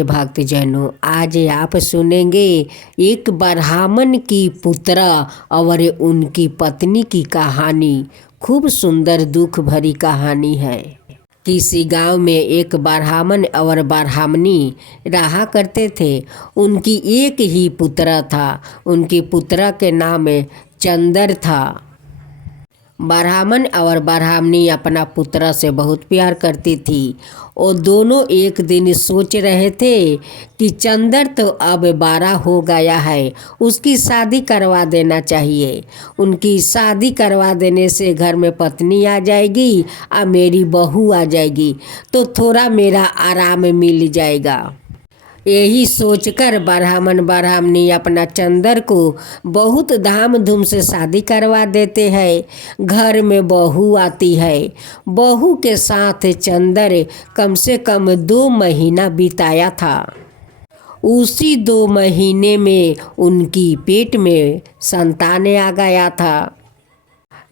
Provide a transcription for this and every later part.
प्यारे भक्तजनों, आज आप सुनेंगे एक ब्राह्मण की पुत्र और उनकी पत्नी की कहानी। खूब सुंदर दुख भरी कहानी है। किसी गांव में एक ब्राह्मण और ब्राह्मणी रहा करते थे। उनकी एक ही पुत्र था। उनकी पुत्र के नाम चंदर था। ब्राह्मण और ब्राह्मणी अपना पुत्र से बहुत प्यार करती थी। और दोनों एक दिन सोच रहे थे कि चंदर तो अब 12 हो गया है, उसकी शादी करवा देना चाहिए। उनकी शादी करवा देने से घर में पत्नी आ जाएगी और मेरी बहू आ जाएगी, तो थोड़ा मेरा आराम मिल जाएगा। यही सोचकर ब्राह्मण ब्राह्मणी अपना चंदर को बहुत धाम-धूम से शादी करवा देते हैं। घर में बहू आती है। बहू के साथ चंदर कम से कम 2 महीना बिताया था। उसी 2 महीने में उनकी पेट में संतान आ गया था।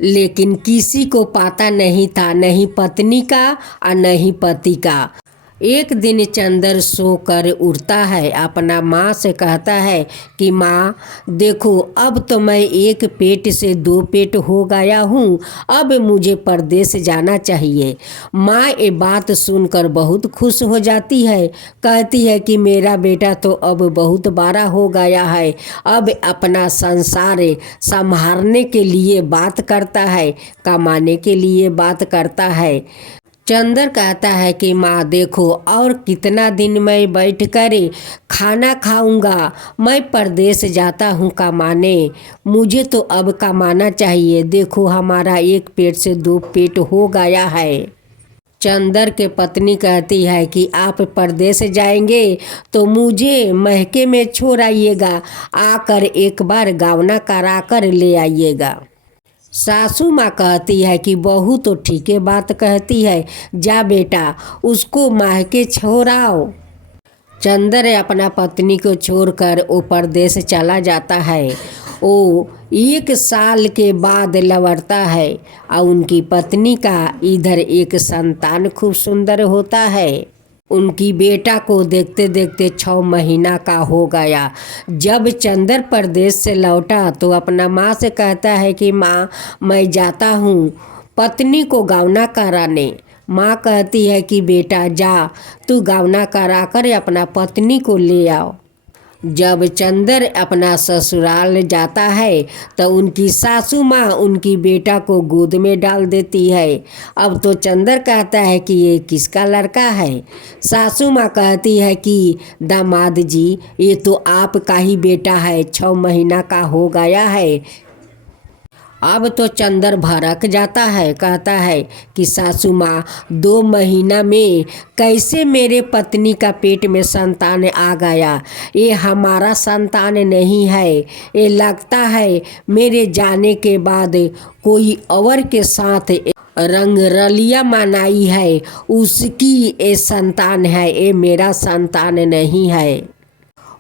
लेकिन किसी को पता नहीं था, नहीं पत्नी का और नहीं पति का। एक दिन चंदर सोकर उठता है, अपना माँ से कहता है कि माँ देखो, अब तो मैं एक पेट से 2 पेट हो गया हूँ, अब मुझे परदेश जाना चाहिए। माँ ये बात सुनकर बहुत खुश हो जाती है। कहती है कि मेरा बेटा तो अब बहुत बड़ा हो गया है, अब अपना संसार संभालने के लिए बात करता है, कमाने के लिए बात करता है। चंदर कहता है कि माँ देखो, और कितना दिन मैं बैठकर खाना खाऊंगा, मैं परदेश जाता हूँ कमाने, मुझे तो अब कमाना चाहिए। देखो हमारा एक पेट से 2 पेट हो गया है। चंदर के पत्नी कहती है कि आप परदेश जाएंगे तो मुझे महके में छोड़ आइएगा, आकर एक बार गावना करा कर ले आइएगा। सासू माँ कहती है कि बहू तो ठीक है बात कहती है, जा बेटा उसको मायके छोड़ाओ। चंदर अपना पत्नी को छोड़कर वो परदेश चला जाता है। वो 1 साल के बाद लौटता है और उनकी पत्नी का इधर एक संतान खूब सुंदर होता है। उनकी बेटा को देखते देखते 6 महीना का हो गया। जब चंदर परदेश से लौटा तो अपना माँ से कहता है कि माँ मैं जाता हूँ पत्नी को गावना कराने। माँ कहती है कि बेटा जा, तू गावना करा कर अपना पत्नी को ले आओ। जब चंदर अपना ससुराल जाता है तो उनकी सासू माँ उनकी बेटा को गोद में डाल देती है। अब तो चंदर कहता है कि ये किसका लड़का है। सासू माँ कहती है कि दामाद जी ये तो आपका ही बेटा है, 6 महीना का हो गया है। अब तो चंदर भड़क जाता है, कहता है कि सासू माँ 2 महीना में कैसे मेरे पत्नी का पेट में संतान आ गया, ये हमारा संतान नहीं है, ये लगता है मेरे जाने के बाद कोई और के साथ रंगरलिया मनाई है, उसकी ये संतान है, ये मेरा संतान नहीं है।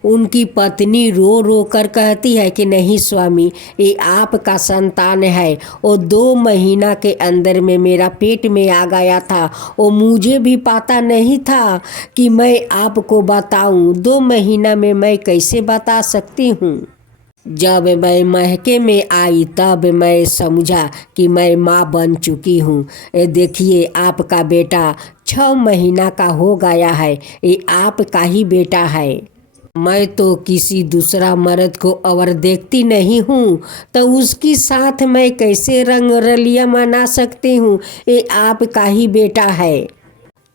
उनकी पत्नी रो रो कर कहती है कि नहीं स्वामी, ये आपका संतान है, और 2 महीना के अंदर में मेरा पेट में आ गया था, और मुझे भी पता नहीं था कि मैं आपको बताऊं। 2 महीना में मैं कैसे बता सकती हूँ। जब मैं महके में आई तब मैं समझा कि मैं माँ बन चुकी हूँ। ये देखिए आपका बेटा 6 महीना का हो गया है, ये आपका ही बेटा है। मैं तो किसी दूसरा मर्द को और देखती नहीं हूँ, तो उसकी साथ मैं कैसे रंगरलिया मना सकती हूँ, ये आपका ही बेटा है।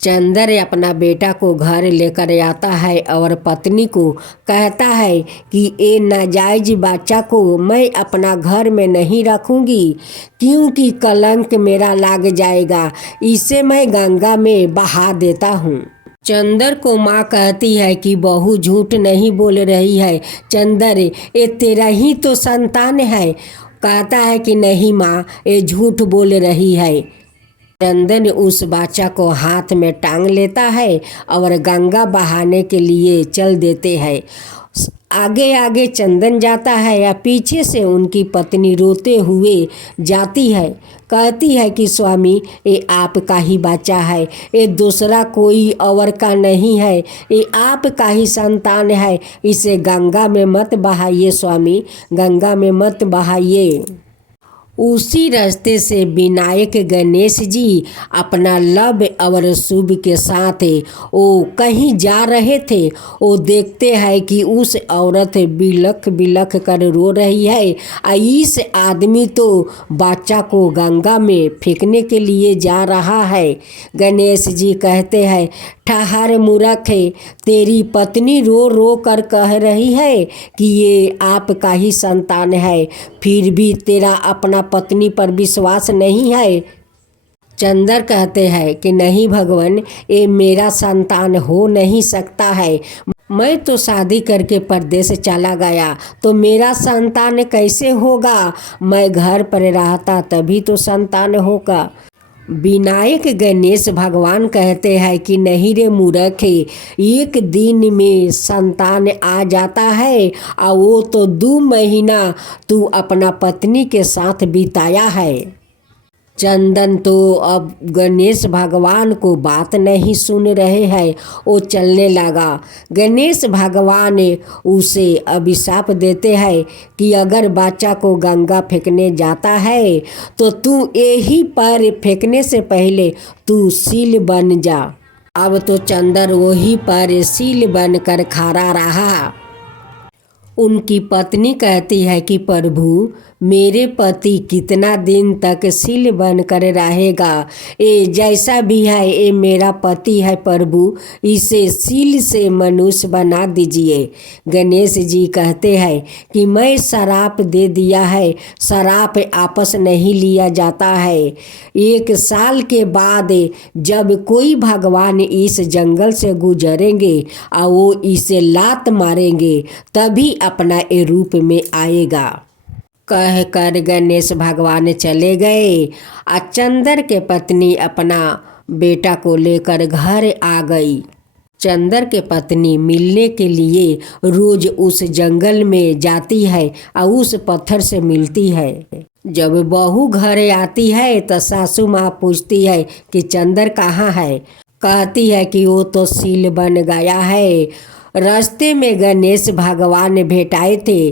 चंदर अपना बेटा को घर लेकर आता है और पत्नी को कहता है कि ये नाजायज बच्चा को मैं अपना घर में नहीं रखूँगी, क्योंकि कलंक मेरा लग जाएगा, इसे मैं गंगा में बहा देता हूँ। चंदर को माँ कहती है कि बहू झूठ नहीं बोल रही है, चंदर ये तेरा ही तो संतान है। कहता है कि नहीं माँ, ये झूठ बोल रही है। चंदन उस बच्चा को हाथ में टांग लेता है और गंगा बहाने के लिए चल देते हैं। आगे आगे चंदन जाता है या पीछे से उनकी पत्नी रोते हुए जाती है, कहती है कि स्वामी ये आपका ही बच्चा है, ये दूसरा कोई और का नहीं है, ये आपका ही संतान है, इसे गंगा में मत बहाइए स्वामी, गंगा में मत बहाइए। उसी रास्ते से विनायक गणेश जी अपना लव और शुभ के साथ वो कहीं जा रहे थे। वो देखते हैं कि उस औरत बिलख बिलख कर रो रही है और इस आदमी तो बच्चा को गंगा में फेंकने के लिए जा रहा है। गणेश जी कहते हैं, ठहर मूर्ख, तेरी पत्नी रो रो कर कह रही है कि ये आपका ही संतान है, फिर भी तेरा अपना पत्नी पर विश्वास नहीं है। चंदर कहते हैं कि नहीं भगवान, ये मेरा संतान हो नहीं सकता है, मैं तो शादी करके परदेश चला गया तो मेरा संतान कैसे होगा, मैं घर पर रहता तभी तो संतान होगा। विनायक गणेश भगवान कहते हैं कि नहीं रे मूर्ख, एक दिन में संतान आ जाता है और वो तो 2 महीना तू अपना पत्नी के साथ बिताया है। चंदन तो अब गणेश भगवान को बात नहीं सुन रहे हैं, वो चलने लगा। गणेश भगवान उसे अभिशाप देते हैं कि अगर बच्चा को गंगा फेंकने जाता है तो तू यही पर फेंकने से पहले तू सील बन जा। अब तो चंदन वही पर सील बनकर खड़ा रहा। उनकी पत्नी कहती है कि प्रभु, मेरे पति कितना दिन तक सील बनकर रहेगा, ये जैसा भी है ये मेरा पति है प्रभु, इसे सील से मनुष्य बना दीजिए। गणेश जी कहते हैं कि मैं शराप दे दिया है, शराप आपस नहीं लिया जाता है। 1 साल के बाद जब कोई भगवान इस जंगल से गुजरेंगे और वो इसे लात मारेंगे तभी अपना ये रूप में आएगा। कह कर गणेश भगवान चले गए। चंदर के पत्नी अपना बेटा को लेकर घर आ गई। चंदर के पत्नी मिलने के लिए रोज उस जंगल में जाती है और उस पत्थर से मिलती है। जब बहू घर आती है तो सासू माँ पूछती है कि चंदर कहाँ है। कहती है कि वो तो सील बन गया है। रास्ते में गणेश भगवान भेटाए थे,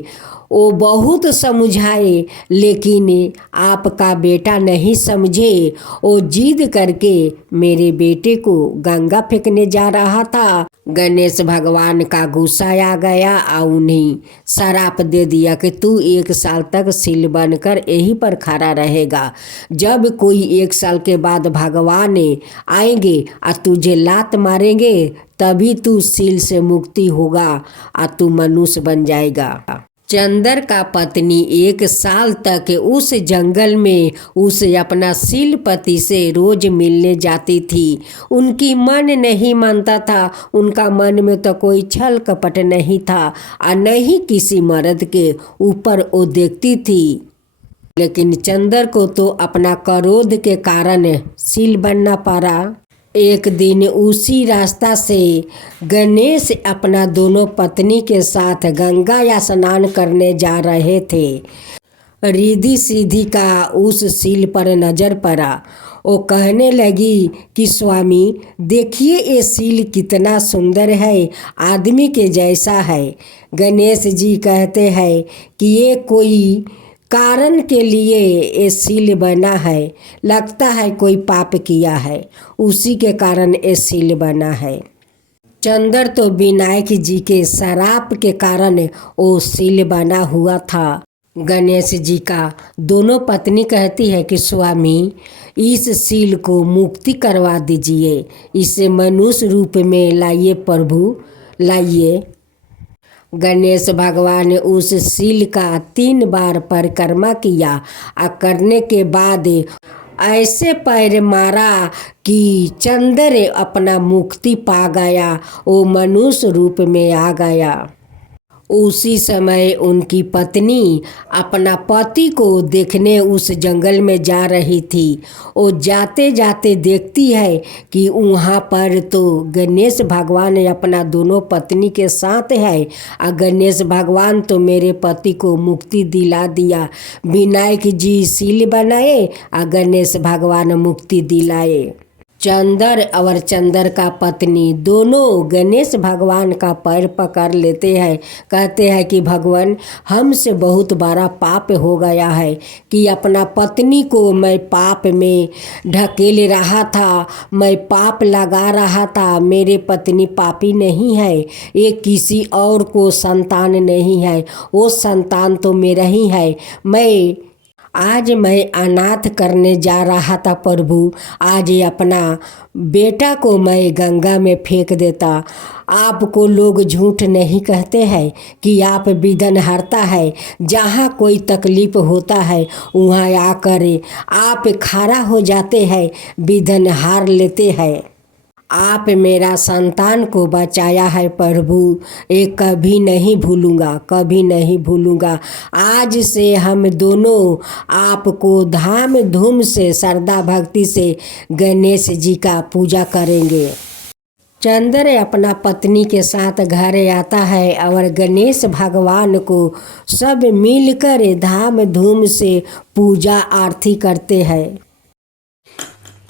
वो बहुत समझाए लेकिन आपका बेटा नहीं समझे। वो जिद करके मेरे बेटे को गंगा फेंकने जा रहा था। गणेश भगवान का गुस्सा आ गया और उन्हें शराप दे दिया कि तू 1 साल तक सील बनकर यहीं पर खड़ा रहेगा। जब कोई 1 साल के बाद भगवान आएंगे और तुझे लात मारेंगे तभी तू सील से मुक्ति होगा और तू मनुष्य बन जाएगा। चंदर का पत्नी 1 साल तक उस जंगल में उस अपना सील पति से रोज मिलने जाती थी। उनकी मन नहीं मानता था, उनका मन में तो कोई छल कपट नहीं था और न ही किसी मर्द के ऊपर वो देखती थी। लेकिन चंदर को तो अपना क्रोध के कारण सील बनना पड़ा। एक दिन उसी रास्ता से गणेश अपना दोनों पत्नी के साथ गंगा या स्नान करने जा रहे थे। रिद्धि सिद्धि का उस सील पर नजर पड़ा। वो कहने लगी कि स्वामी देखिए ये सील कितना सुंदर है, आदमी के जैसा है। गणेश जी कहते हैं कि ये कोई कारण के लिए ये सील बना है, लगता है कोई पाप किया है, उसी के कारण ये सील बना है। चंदर तो विनायक जी के शराप के कारण वो सील बना हुआ था। गणेश जी का दोनों पत्नी कहती है कि स्वामी इस सील को मुक्ति करवा दीजिए, इसे मनुष्य रूप में लाइए प्रभु, लाइए। गणेश भगवान ने उस सील का 3 बार परिक्रमा किया और करने के बाद ऐसे पैर मारा कि चंदर अपना मुक्ति पा गया, वो मनुष्य रूप में आ गया। उसी समय उनकी पत्नी अपना पति को देखने उस जंगल में जा रही थी। वो जाते जाते देखती है कि वहाँ पर तो गणेश भगवान अपना दोनों पत्नी के साथ है। और गणेश भगवान तो मेरे पति को मुक्ति दिला दिया। विनायक जी सील बनाए और गणेश भगवान मुक्ति दिलाए। चंदर और चंदर का पत्नी दोनों गणेश भगवान का पैर पकड़ लेते हैं। कहते हैं कि भगवान, हमसे बहुत बड़ा पाप हो गया है कि अपना पत्नी को मैं पाप में ढकेल रहा था, मैं पाप लगा रहा था। मेरे पत्नी पापी नहीं है, ये किसी और को संतान नहीं है, वो संतान तो मेरा ही है। आज मैं अनाथ करने जा रहा था प्रभु, आज अपना बेटा को मैं गंगा में फेंक देता। आपको लोग झूठ नहीं कहते हैं कि आप विघ्न हरता है। जहाँ कोई तकलीफ होता है वहाँ आकर आप खड़ा हो जाते हैं, विघ्न हार लेते हैं। आप मेरा संतान को बचाया है प्रभु, ये कभी नहीं भूलूंगा, कभी नहीं भूलूंगा। आज से हम दोनों आपको धाम धूम से श्रद्धा भक्ति से गणेश जी का पूजा करेंगे। चंद्र अपना पत्नी के साथ घर आता है और गणेश भगवान को सब मिलकर धाम धूम से पूजा आरती करते हैं।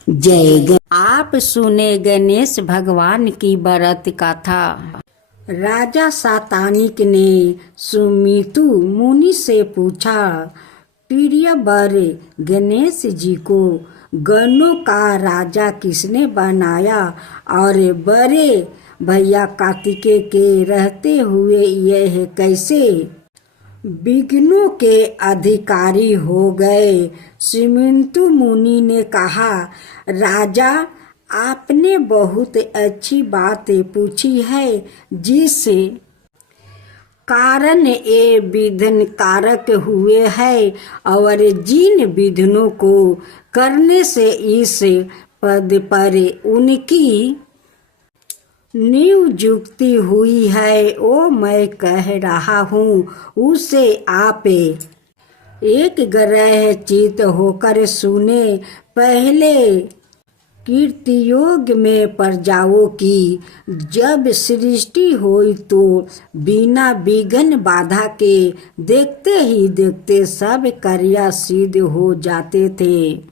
जय। आप सुने गणेश भगवान की व्रत कथा। राजा सातानिक ने सुमितु मुनि से पूछा, प्रिय वर गणेश जी को गणों का राजा किसने बनाया और बड़े भैया कार्तिकेय के रहते हुए यह कैसे विघ्नों के अधिकारी हो गए। सुमितु मुनि ने कहा, राजा आपने बहुत अच्छी बात पूछी है, जिस कारण ये विघ्न कारक हुए हैं और जिन विघ्नों को करने से इस पद पर उनकी नियुक्ति हुई है, वो मैं कह रहा हूँ। उसे आप एक ग्रह चित होकर सुने। पहले कीर्तियोग में प्रजाओं की जब सृष्टि हुई तो बिना विघ्न बाधा के देखते ही देखते सब कार्य सिद्ध हो जाते थे।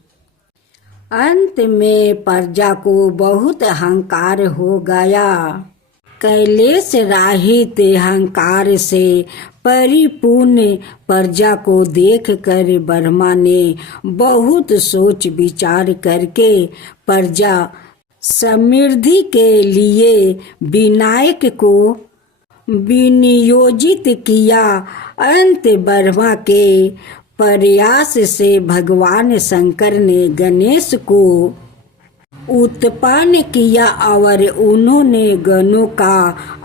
अंत में प्रजा को बहुत अहंकार हो गया। कैलेश राहित अहंकार से परिपूर्ण प्रजा को देखकर ब्रह्मा ने बहुत सोच विचार करके प्रजा समृद्धि के लिए विनायक को विनियोजित किया। अंत ब्रह्मा के प्रयास से भगवान शंकर ने गणेश को उत्पन्न किया और उन्होंने गणों का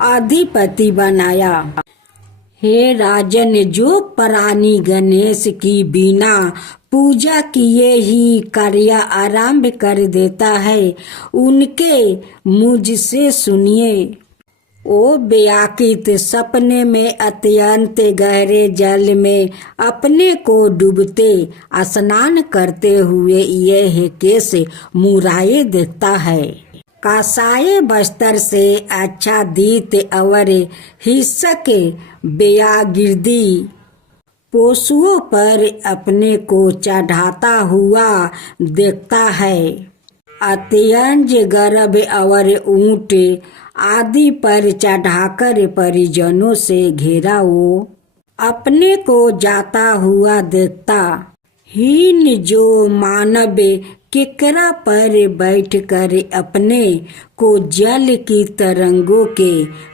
अधिपति बनाया। हे राजन, जो प्राणी गणेश की बिना पूजा किए ही कार्य आरंभ कर देता है, उनके मुझसे सुनिए। ओ व्याकुत सपने में अत्यंत गहरे जल में अपने को डूबते स्नान करते हुए यह कैसे मुराए देखता है। कासाय बस्तर से आच्छादित और हिस्सक व्यागिर्दी पशुओं पर अपने को चढ़ाता हुआ देखता है। अत्यंत गर्भ और ऊंट आदि पर चढ़ाकर परिजनों से घेरा वो अपने को जाता हुआ देखता। हीन जो मानव केकरा पर बैठकर अपने को जल की तरंगों के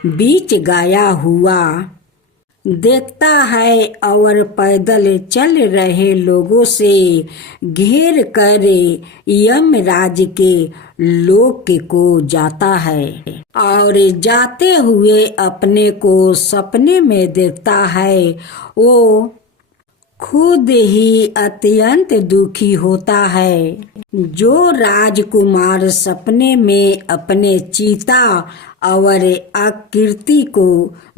बीच गाया हुआ देखता है और पैदल चल रहे लोगों से घेर कर यमराज के लोक को जाता है और जाते हुए अपने को सपने में देखता है। वो खुद ही अत्यंत दुखी होता है। जो राजकुमार सपने में अपने चिता और आकृति को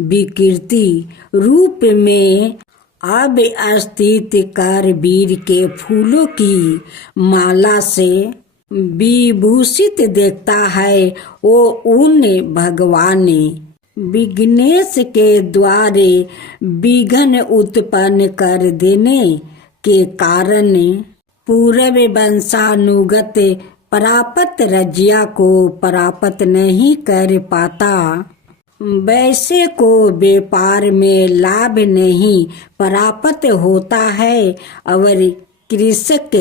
विकृति रूप में अवस्थित कर वीर के फूलों की माला से विभूषित देखता है, वो उन भगवान विघ्नेश के द्वारे विघ्न उत्पन्न कर देने के कारण पूर्व वंशानुगत प्राप्त रज्या को प्राप्त नहीं कर पाता। वैसे को व्यापार में लाभ नहीं प्राप्त होता है और कृषक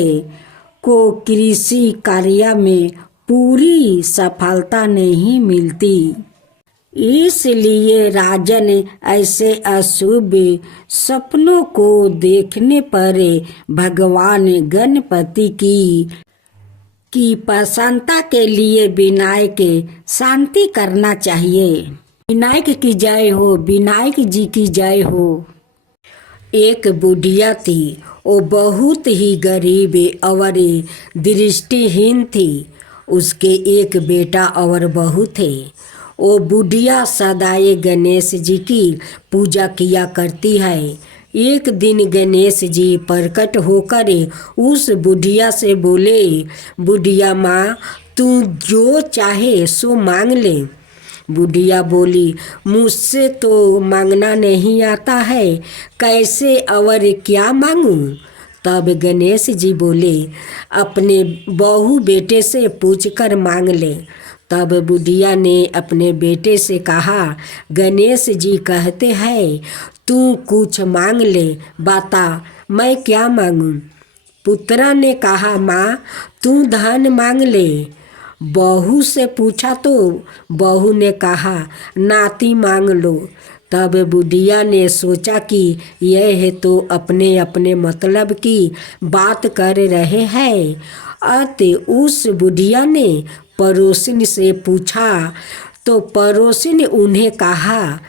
को कृषि कार्य में पूरी सफलता नहीं मिलती। इसलिए राजन ऐसे अशुभ सपनों को देखने पर भगवान गणपति की प्रसन्नता के लिए विनायक शांति करना चाहिए। विनायक की जय हो, विनायक जी की जय हो। एक बुढ़िया थी, वो बहुत ही गरीब और दृष्टिहीन थी। उसके एक बेटा और बहू थे। वो बुढ़िया सदाए गणेश जी की पूजा किया करती है। एक दिन गणेश जी प्रकट होकर उस बुढ़िया से बोले, बुढ़िया माँ, तू जो चाहे सो मांग ले। बुढ़िया बोली, मुझसे तो मांगना नहीं आता है, कैसे और क्या मांगूं? तब गणेश जी बोले, अपने बहू बेटे से पूछकर मांग ले। तब बुढ़िया ने अपने बेटे से कहा, गणेश जी कहते हैं तू कुछ मांग ले, बता मैं क्या मांगूं? पुत्रा ने कहा, माँ तू धन मांग ले। बहू से पूछा तो बहू ने कहा, नाती मांग लो। तब बुढ़िया ने सोचा कि यह तो अपने अपने मतलब की बात कर रहे हैं। अतः उस बुढ़िया ने पड़ोसिन से पूछा तो पड़ोसिन उन्हें कहा,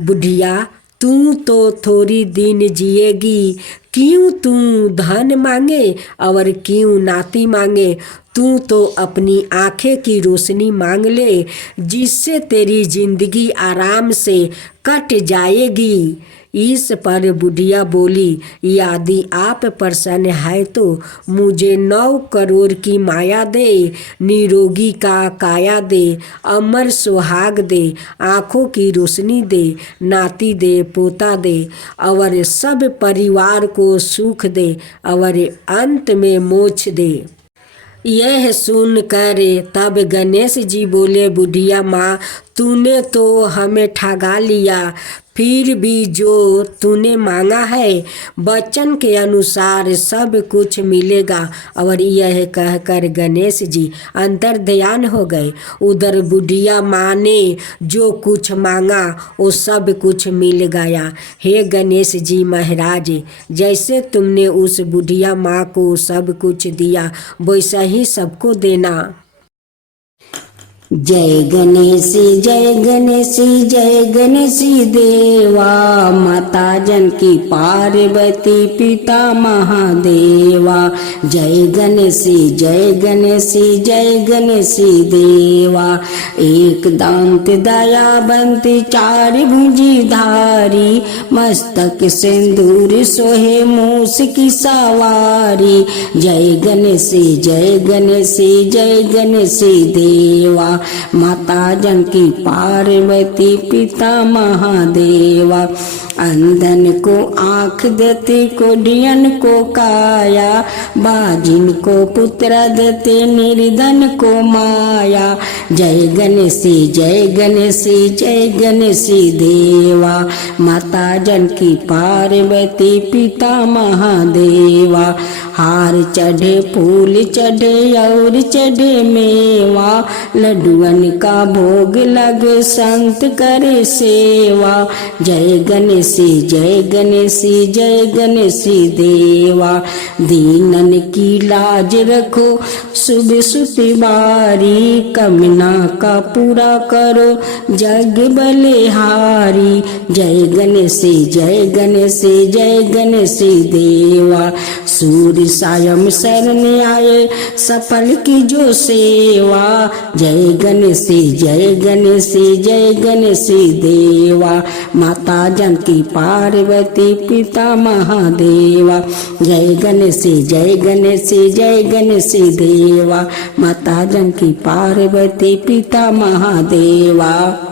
बुढ़िया तू तो थोड़ी दिन जिएगी, क्यों तू धन मांगे और क्यों नाती मांगे? तू तो अपनी आंखें की रोशनी मांग ले, जिससे तेरी जिंदगी आराम से कट जाएगी। इस पर बुढ़िया बोली, यदि आप प्रसन्न है तो मुझे 9 करोड़ की माया दे, निरोगी का काया दे, अमर सुहाग दे, आँखों की रोशनी दे, नाती दे, पोता दे और सब परिवार को सुख दे और अंत में मोक्ष दे। यह सुनकर तब गणेश जी बोले, बुढ़िया माँ, तूने तो हमें ठगा लिया। फिर भी जो तूने मांगा है वचन के अनुसार सब कुछ मिलेगा। और यह कहकर गणेश जी अंतर ध्यान हो गए। उधर बुढ़िया माँ ने जो कुछ मांगा वो सब कुछ मिल गया। हे गणेश जी महाराज, जैसे तुमने उस बुढ़िया माँ को सब कुछ दिया वैसा ही सबको देना। जय गणेश जय गणेश जय गणेश देवा, माता जानकी पार्वती पिता महादेवा। जय गणेश जय गणेश जय गणेश देवा। एक दांत दयावंत चार भुजी धारी, मस्तक सिंदूर सोहे मूस की सवारी। जय गणेश जय गणेश जय गणेश देवा, माता जानकी पार्वती पिता महादेवा। अंधन को आँख देते, कोढ़ियन को काया, बाजिन को पुत्र देते, निर्धन को माया। जय गणेश जय गणेश जय गणेश देवा, माता जानकी पार्वती पिता महादेवा। हार चढ़े फूल चढ़े और चढ़े मेवा, लड्डुअन का भोग लगे संत करे सेवा। जय गणेश जय गणेश जय गणेश देवा। दीनन की लाज रखो सुबह सुतिवारी, कमना का पूरा करो जग बलिहारी। जय गणेश जय गणेश जय गणेश देवा। सूर्य सायं शरण आए सफल की जो सेवा। जय गणेश जय गणेश जय गणेश देवा। माता जानकी पार्वती पिता महादेवा। जय गणेश जय गणेश जय गणेश देवा। माता जानकी पार्वती पिता महादेवा।